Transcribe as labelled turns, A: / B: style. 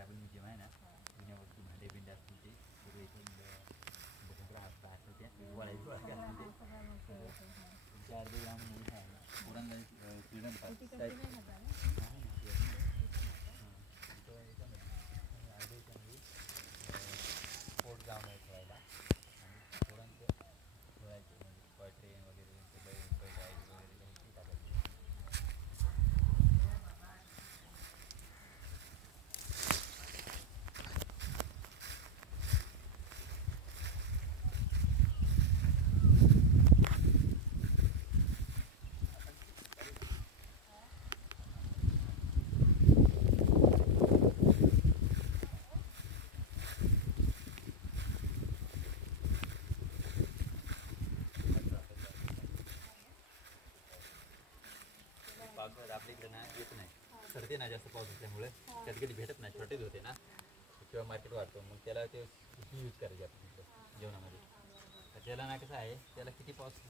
A: आदिवासी travel museum आहे ना जुन्या वस्तू भांडे बिंडे असतील ते सगळे इथे बघून राहत असतील ते असतील ते तुमच्या अर्धे ग्राममध्ये आहे ना पुरण क्रीडन पार्क पावसाळ्यात आपल्या इकडे ना येत नाही. सर्दी ना जास्त पाऊस असल्यामुळे. त्यात कधी भेटत नाही. शॉर्टेज होते ना. किंवा मार्केट वाढतो. मग त्याला ते यूज करायचे आपण जेवणामध्ये. तर त्याला ना कसं आहे त्याला किती पाऊस